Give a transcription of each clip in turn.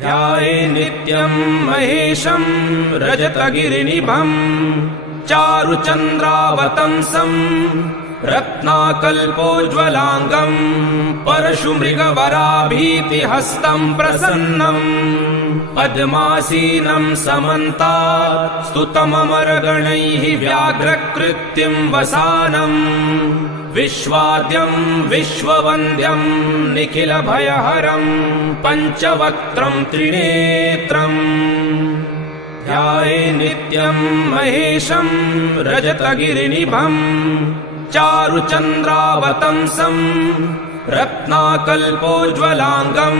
ध्याये नित्यं महेशं रजतगिरिनिभं चारुचन्द्रावतंसं रत्नाकल्पोज्ज्वलांगं परशुमृगवराभीतिहस्तं प्रसन्नं पद्मासीनं समन्तात् स्तुतममरगणैः व्याघ्रकृत्यं वसानं विश्वाद्यं विश्ववन्द्यं निखिलभयहरं पञ्चवक्त्रं त्रिनेत्रम् ध्याये नित्यं महेशं रजतगिरिनिभं चारुचन्द्रावतंसं रत्नाकल्पोज्ज्वलांगं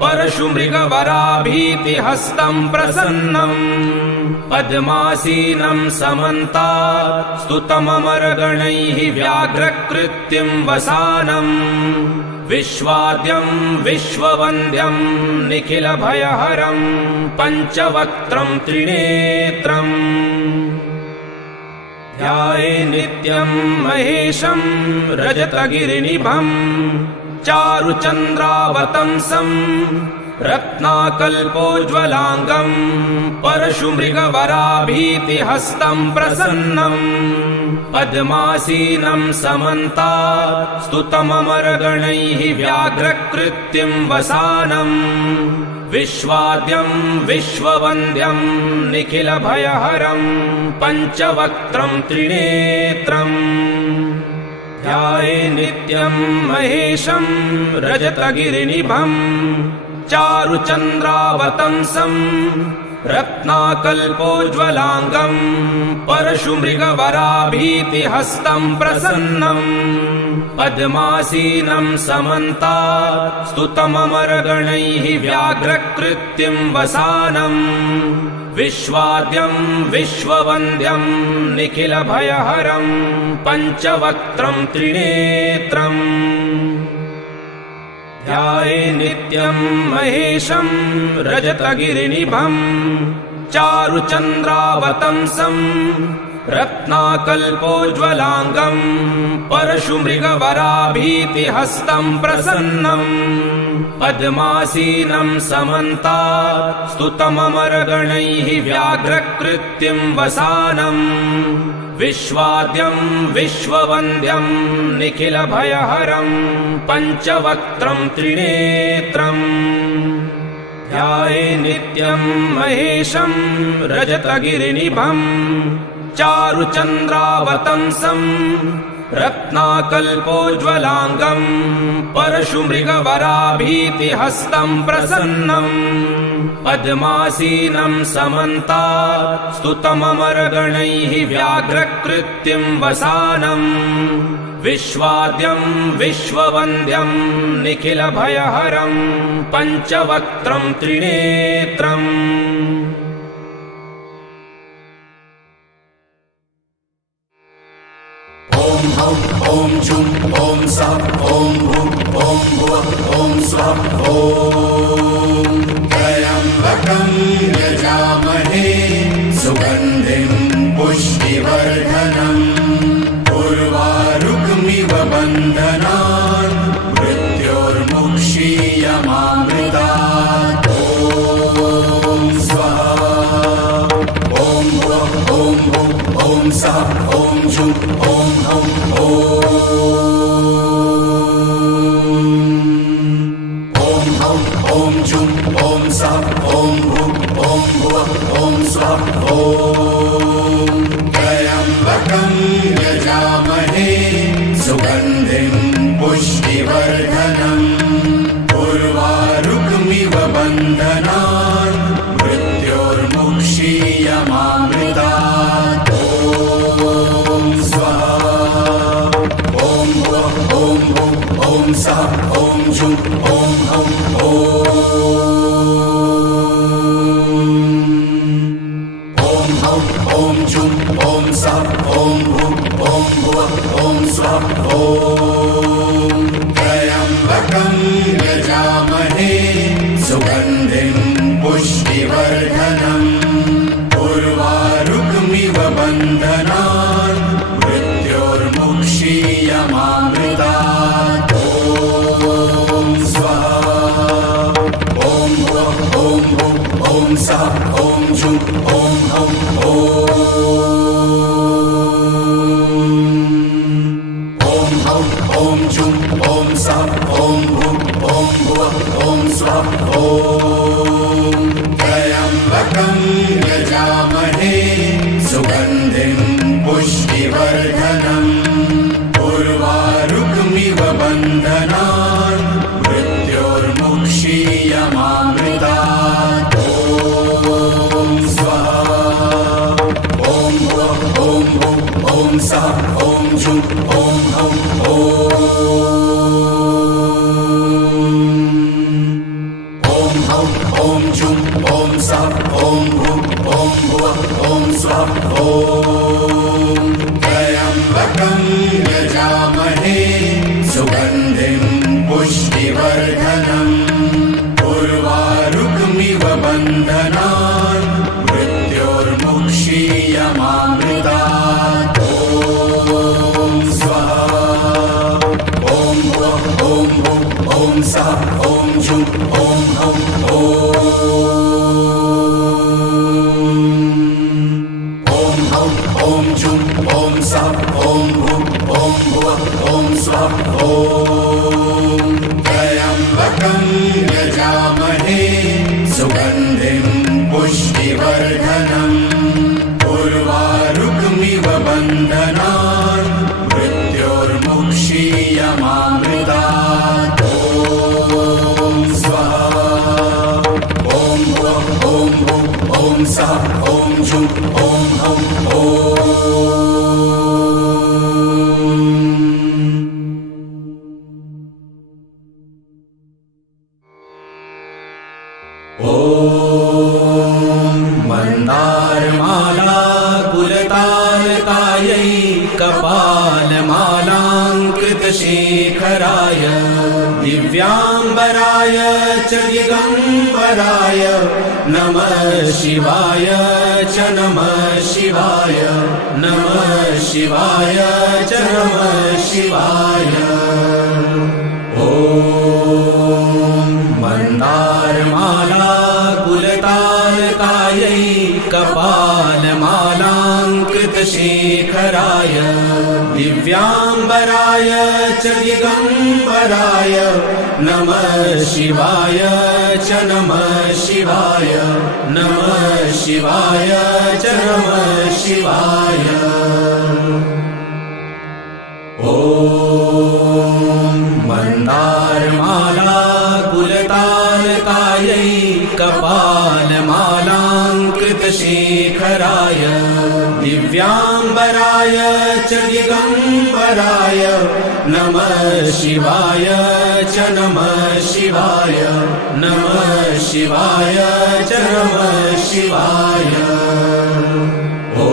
परशुमृगवराभीतिहस्तं प्रसन्नं पद्मासीनं समन्तात् स्तुतममरगणैः व्याघ्रकृत्यं वसानं विश्वाद्यं विश्ववन्द्यं निखिलभयहरं पञ्चवक्त्रं त्रिनेत्रम् ध्याये नित्यं महेशं रजतगिरिनिभं चारुचन्द्रावतंसं रत्नाकल्पोज्ज्वलांगं परशुमृगवराभीतिहस्तं प्रसन्नं पद्मासीनं समन्तात् स्तुतममरगणैः व्याघ्रकृत्यं वसानं विश्वाद्यं विश्ववन्द्यं निखिलभयहरं पञ्चवक्त्रं त्रिनेत्रम् ध्याये नित्यं महेशं रजतगिरिनिभं चारुचन्द्रावतंसं रत्नाकल्पोज्ज्वलांगं परशुमृगवराभीतिहस्तं प्रसन्नं पद्मासीनं समन्तात् स्तुतममरगणैः व्याघ्रकृत्यं वसानं विश्वाद्यं विश्ववन्द्यं निखिलभयहरं पञ्चवक्त्रं त्रिनेत्रम् ध्याये नित्यं महेशं रजतगिरिनिभं चारुचन्द्रावतंसं रत्नाकल्पोज्ज्वलांगं परशुमृगवराभीतिहस्तं प्रसन्नं पद्मासीनं समन्तात् स्तुतममरगणैः व्याघ्रकृत्यं वसानं विश्वाद्यं विश्ववन्द्यं निखिलभयहरं पञ्चवक्त्रं त्रिनेत्रम् ध्याये नित्यं महेशं रजतगिरिनिभं चारुचन्द्रावतंसं रत्नाकल्पोज्ज्वलांगं परशुमृगवराभीतिहस्तं प्रसन्नं पद्मासीनं समन्तात् स्तुतममरगणैः व्याघ्रकृत्यं वसानं विश्वाद्यं विश्ववन्द्यं निखिलभयहरं पञ्चवक्त्रं त्रिनेत्रम् ॐ हौं ॐ जुं ॐ सः ॐ भुं ॐ भुवः ॐ स्वः ॐ त्र्यम्बकं यजामहे सुगन्धिं पुष्टिवर्धनम् उर्वारुकमिव बन्धनान् मृत्योर्मुक्षीयमामृतात् ॐ स्वाहा ॐ भुवः ॐ भुं ॐ सः ॐ जुं ॐ हौं ॐ जुं ॐ सः ॐ भुं ॐ भुवः ॐ स्वः ॐ त्र्यम्बकं यजामहे सुगन्धिं पुष्टिवर्धनम् उर्वारुकमिव बन्धनान् मृत्योर्मुक्षीयमामृतात् ॐ स्वाहा ॐ भुवः ॐ भुं ॐ सः ॐ जुं ॐ हौं ॐ जुं ॐ सः ॐ भुं ॐ भुवः ॐ स्वः ॐ त्र्यम्बकं यजामहे सुगन्धिं पुष्टिवर्धनम् उर्वारुकमिव बन्धनान् मृत्योर्मुक्षीयमामृतात् ॐ स्वाहा ॐ भुवः ॐ सः ॐ जुं ॐ हौं ॐ जुं ॐ सः ॐ भुं ॐ भुवः ॐ स्वः ॐ त्र्यम्बकं यजामहे सुगन्धिं पुष्टिवर्धनम् उर्वारुकमिव बन्धनान् मृत्योर्मुक्षीयमामृतात् ॐ स्वाहा ॐ भुवः ॐ भुं ॐ सः ॐ जुं ॐ हौं ॐ जुं ॐ सः ॐ भुं ॐ भुवः ॐ स्वः ॐ त्र्यम्बकं यजामहे सुगन्धिं पुष्टिवर्धनम् उर्वारुकमिव बन्धनान् मृत्योर्मुक्षीयमामृतात् ॐ स्वाहा ॐ भुवः ॐ भुं ॐ सः ॐ जुं ॐ हौं ॐ जुं ॐ सः ॐ भुं ॐ भुवः ॐ स्वः ॐ त्र्यम्बकं यजामहे सुगन्धिं पुष्टिवर्धनम् उर्वारुकमिव बन्धनान् मृत्योर्मुक्षीयमामृतात् ॐ स्वाहा ॐ भुवः ॐ भुं ॐ सः ॐ जुं ॐ हौं मन्दारमाला कुलतारकायै कपालमालाङ्कृतशेखराय दिव्याम्बराय च दिगम्बराय नमः शिवाय च नमः शिवाय नमः शिवाय च नमः शिवाय ॐ मन्दारमाला कुलतारकायै कपालमालाङ्कृतशेखराय दिव्याम्बराय च दिगम्बराय नमः शिवाय च नमः शिवाय नमः शिवाय च नमः शिवाय ॐ मन्दारमाला कुलतारकायै कपालमालाङ्कृतशेखराय दिव्याम्बराय च दिगम्बराय नमः शिवाय च नमः शिवाय नमः शिवाय च नमः शिवाय ॐ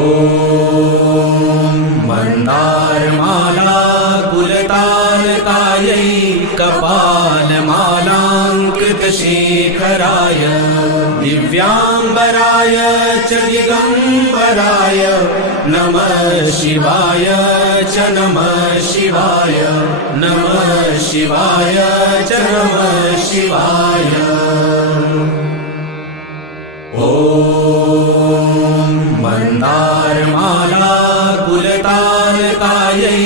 मन्दारमाला कुलतारकायै कपालमालाङ्कृतशेखराय दिव्याम्बराय च दिगम्बराय नमः शिवाय च नमः शिवाय नमः शिवाय च नमः शिवाय ॐ मन्दारमाला कुलतारकायै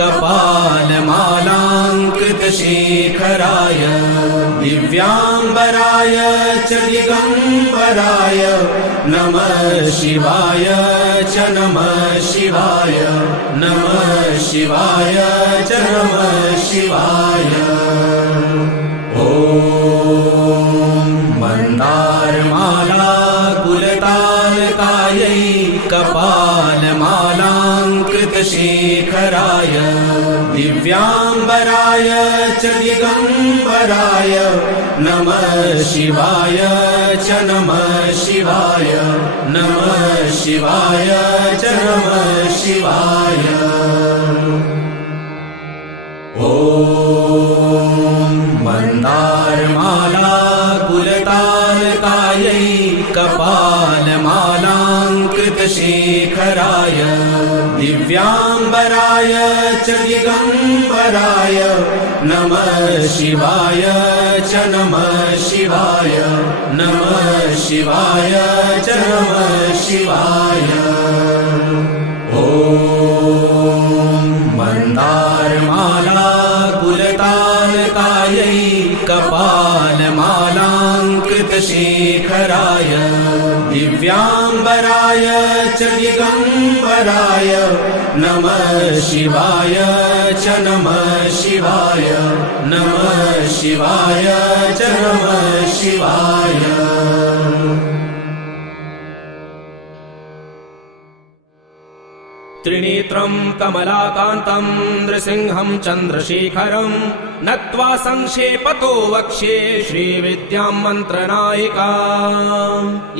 कपालमालाङ्कृतशेखराय दिव्याम्बराय च दिगम्बराय नमः शिवाय च नमः शिवाय नमः शिवाय च नमः शिवाय ॐ मन्दारमाला कुलतारकायै कपालमालाङ्कृतशेखराय दिव्याम्बराय च दिगम्बराय नमः शिवाय च नमः शिवाय नमः शिवाय च नमः शिवाय ॐ मन्दारमाला कुलतारकायै कपालमालाङ्कृतशेखराय दिव्याम्बराय च दिगम्बराय नमः शिवाय च नमः शिवाय शिवाय नमः शिवाय च नमः शिवाय मन्दारमाला कुलतालकायै कपालमालाङ्कृतशेखराय दिव्याम्बराय च दिगम्बराय नमः शिवाय च नमः शिवाय नमः शिवाय च नमः शिवाय त्रिनेत्रं कमलाकान्तं नृसिंहं चन्द्रशेखरं नत्वा संक्षेपतो वक्ष्ये श्रीविद्यां मन्त्रनायिका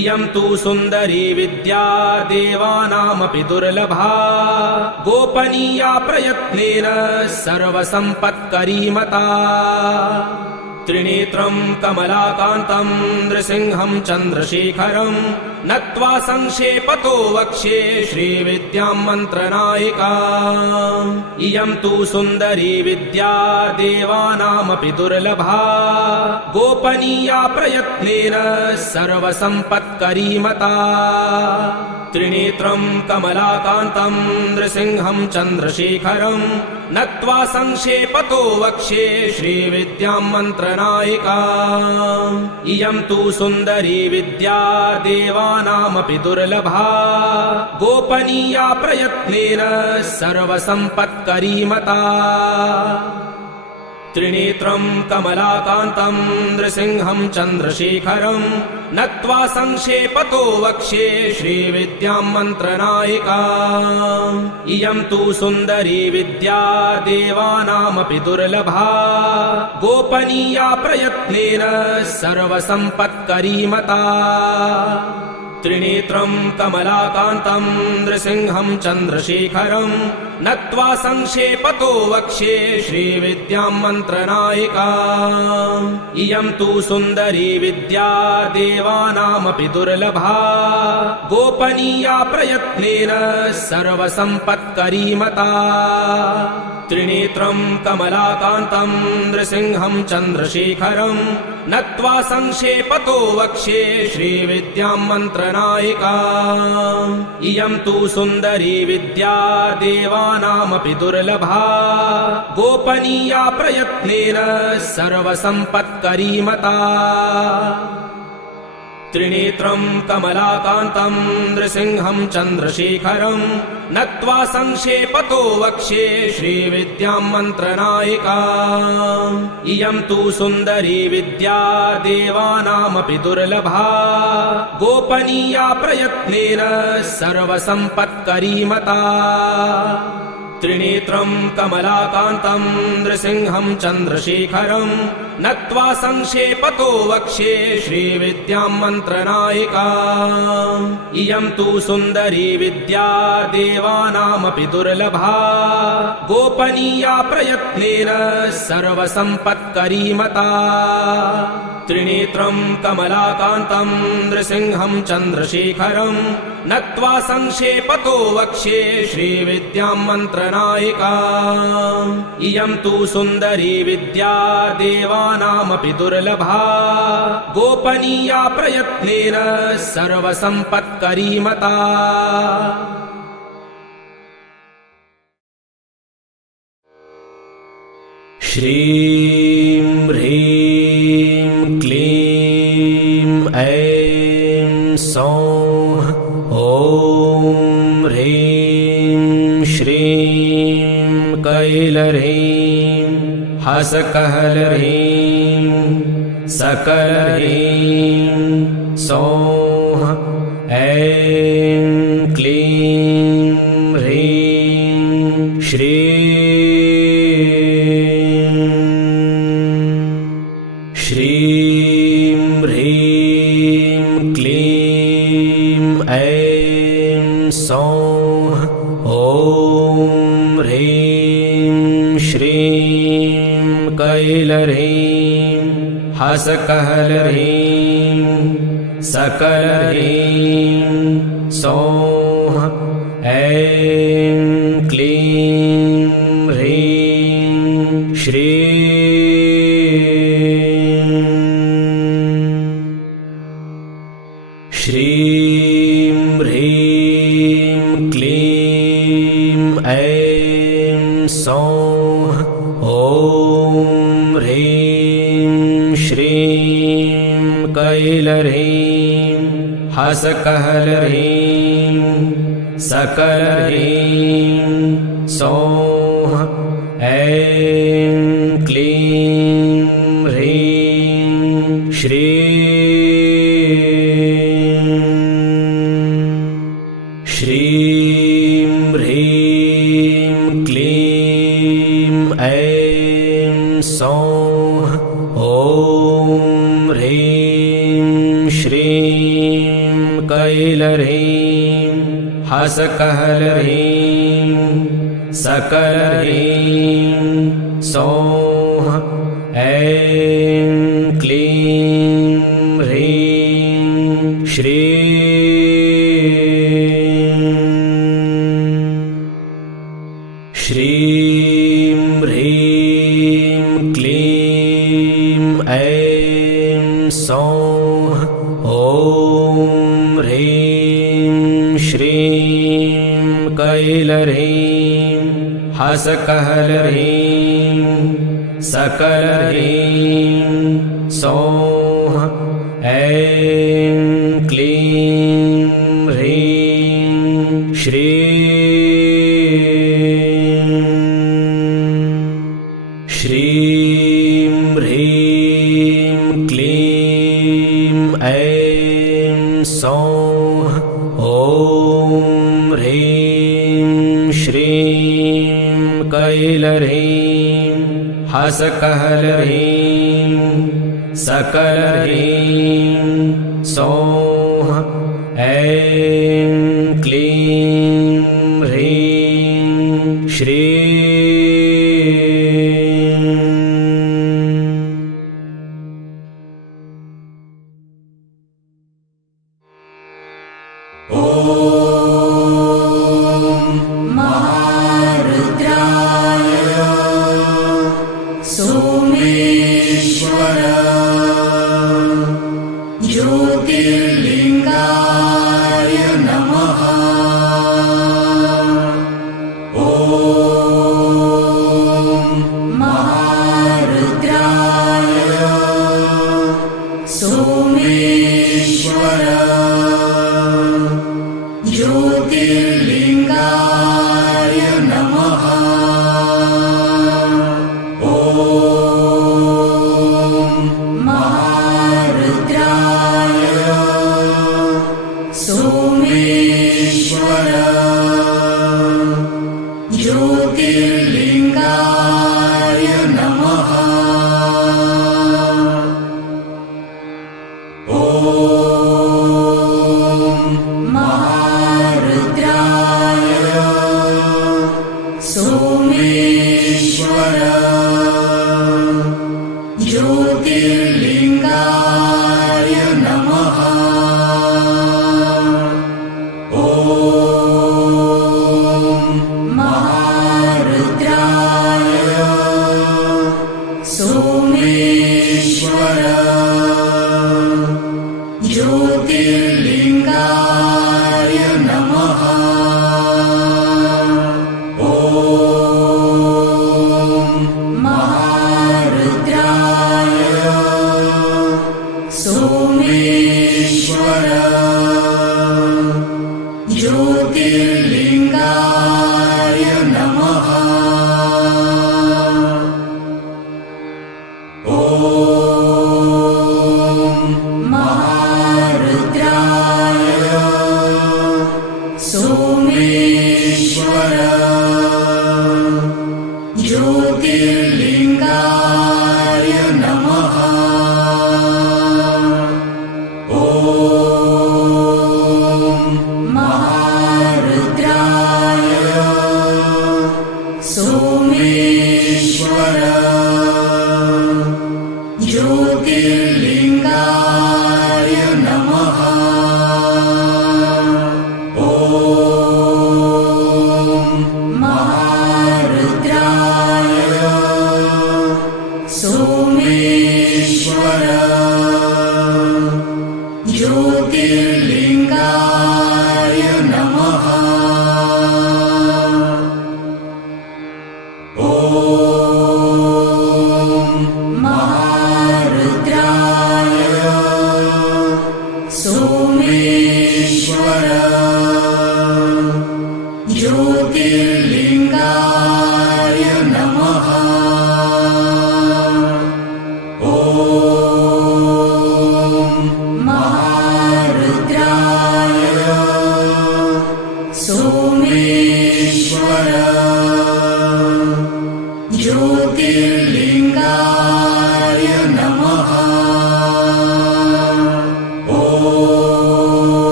इयं तु सुन्दरी विद्या देवानामपि दुर्लभा गोपनीया प्रयत्नेन सर्वसम्पत्करी मता त्रिनेत्रं कमलाकान्तं नृसिंहं चन्द्रशेखरं नत्वा संक्षेपतो वक्ष्ये श्रीविद्यां मन्त्रनायिका इयं तु सुन्दरी विद्या देवानामपि दुर्लभा गोपनीया प्रयत्नेन सर्वसम्पत्करी मता त्रिनेत्रं कमलाकान्तं नृसिंहं चन्द्रशेखरं नत्वा संक्षेपतो वक्ष्ये श्रीविद्यां मन्त्रनायिका इयं तु सुन्दरी विद्या देवानामपि दुर्लभा गोपनीया प्रयत्नेन सर्वसम्पत्करी मता त्रिनेत्रं कमलाकान्तं नृसिंहं चन्द्रशेखरं नत्वा संक्षेपतो वक्ष्ये श्रीविद्यां मन्त्रनायिका इयं तु सुन्दरी विद्या देवानामपि दुर्लभा गोपनीया प्रयत्नेन सर्वसम्पत्करी मता त्रिनेत्रं कमलाकान्तं नृसिंहं चन्द्रशेखरं नत्वा संक्षेपतो वक्ष्ये श्रीविद्यां मन्त्रनायिका इयं तु सुन्दरी विद्या देवानामपि दुर्लभा गोपनीया प्रयत्नेन सर्वसम्पत्करी मता त्रिनेत्रं कमलाकान्तं नृसिंहं चन्द्रशेखरं नत्वा संक्षेपतो वक्ष्ये श्रीविद्यां मन्त्रनायिका इयं तु सुन्दरी विद्या देवानामपि दुर्लभा गोपनीया प्रयत्नेन सर्वसम्पत्करी मता त्रिनेत्रं कमलाकान्तं नृसिंहं चन्द्रशेखरं नत्वा संक्षेपतो वक्ष्ये श्रीविद्यां मन्त्रनायिका इयं तु सुन्दरी विद्या देवानामपि दुर्लभा गोपनीया प्रयत्नेन सर्वसम्पत्करी मता त्रिनेत्रं कमलाकान्तं नृसिंहं चन्द्रशेखरं नत्वा संक्षेपतो वक्ष्ये श्रीविद्यां मन्त्रनायिका इयं तु सुन्दरी विद्या देवानामपि दुर्लभा गोपनीया प्रयत्नेन सर्वसम्पत्करी मता त्रिनेत्रं कमलाकान्तं नृसिंहं चन्द्रशेखरं नत्वा संक्षेपतो वक्ष्ये श्रीविद्यां मन्त्रनायिका इयं तु सुन्दरी विद्या देवानामपि दुर्लभा गोपनीया प्रयत्नेन सर्वसम्पत्करी मता श्रीं ह्रीं क्लीं ऐं सौः ॐ ह्रीं श्रीं कैलह्रीं हसकहलह्रीं सकलह्रीं सौः ऐं क्लीं ह्रीं श्रीं ह्रीं क्लीं ऐं सौः ॐ ह्रीं श्रीं कैलह्रीं हसकहलह्रीं सकलह्रीं सौः ऐं क्लीं ह्रीं श्रीं श्रीं ह्रीं क्लीं ऐं सौः ॐ ह्रीं श्रीं कैलह्रीं हसकहलह्रीं सकलह्रीं सौः ऐं क्लीं ह्रीं श्रीं ह्रीं क्लीं ऐं सौः ॐ ह्रीं श्रीं कैलह्रीं हसकहलह्रीं सकलह्रीं सौः ऐं क्लीं ह्रीं श्रीं ह्रीं क्लीं ऐं सौः ॐ ह्रीं श्रीं कैलह्रीं हसकहलह्रीं सकलह्रीं सौः ऐं क्लीं ह्रीं श्रीं ह्रीं क्लीं ऐं सौः ॐ ह्रीं श्रीं कैलह्रीं हसकहलह्रीं सकलह्रीं सौः ऐं क्लीं ह्रीं श्रीं सोमेश्वर ज्योतिर्लिंगाय नमः। ॐ महारुद्राय सोमेश्वर ज्योतिर्लिंगाय नमः। सोमेश्वर ज्योतिर्लिंगाय नमः। ॐ महारुद्राय सोमेश्वर ज्योतिर्लिंगाय नमः। सोमेश्वर ज्योतिर्लिंगाय नमः। ॐ महारुद्राय सोमेश्वर ज्योतिर्लिंगाय नमः। सोमेश्वर ज्योतिर्लिंगाय नमः। ॐ महारुद्राय सोमेश्वर ज्योतिर्लिंगाय नमः। सोमेश्वर ज्योतिर्लिंगाय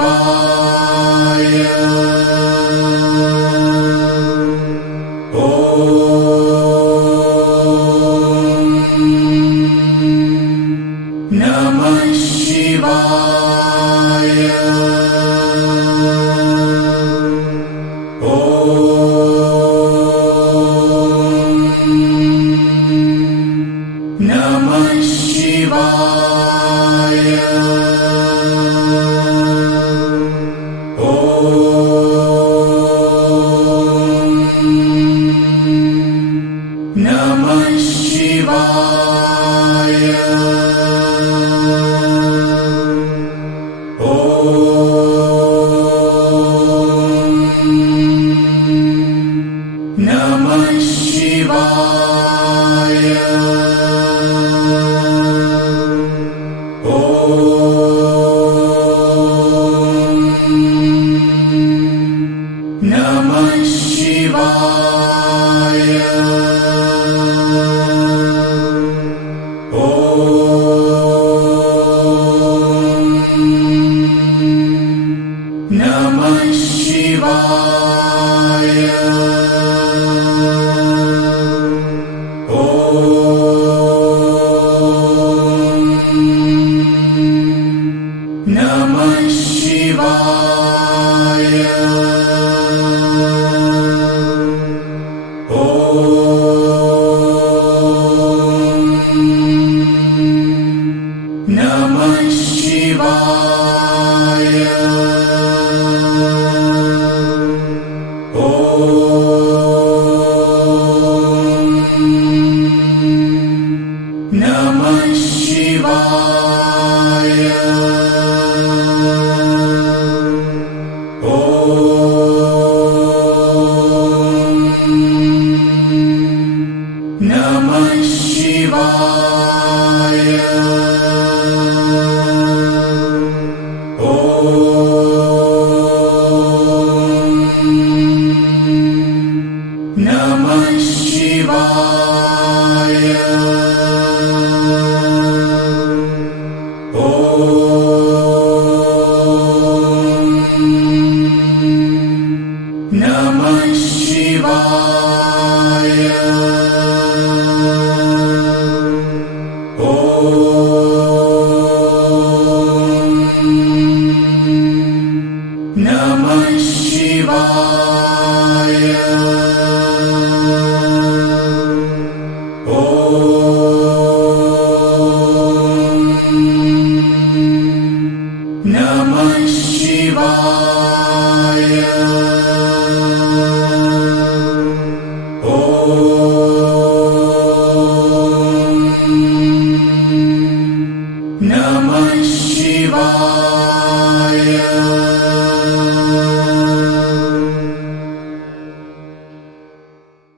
शिवाय नमः शिवाय नमः शिवाय नमः शिवाय नमः शिवाय नमः शिवाय नमः शिवाय नमः शिवाय नमः शिवाय नमः शिवाय नमः शिवाय नमः शिवाय नमः शिवाय नमः शिवाय नमः शिवाय नमः शिवाय